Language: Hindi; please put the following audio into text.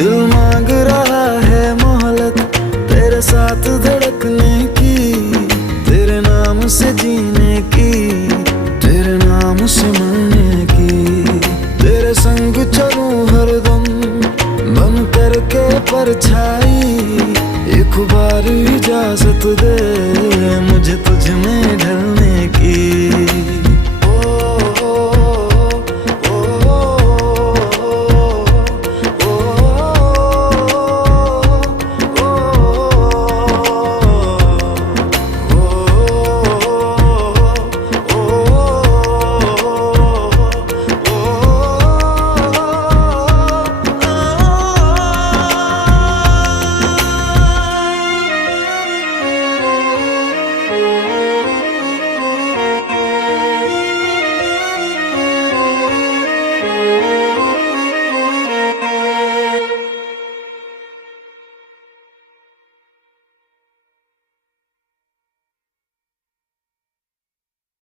दिल मांग रहा है मोहलत तेरे साथ धड़कने की, तेरे नाम से जीने की, तेरे नाम से मरने की। तेरे संग चलूं हरदम बन करके परछाई, एक बार इजाजत दे मुझे तुझ में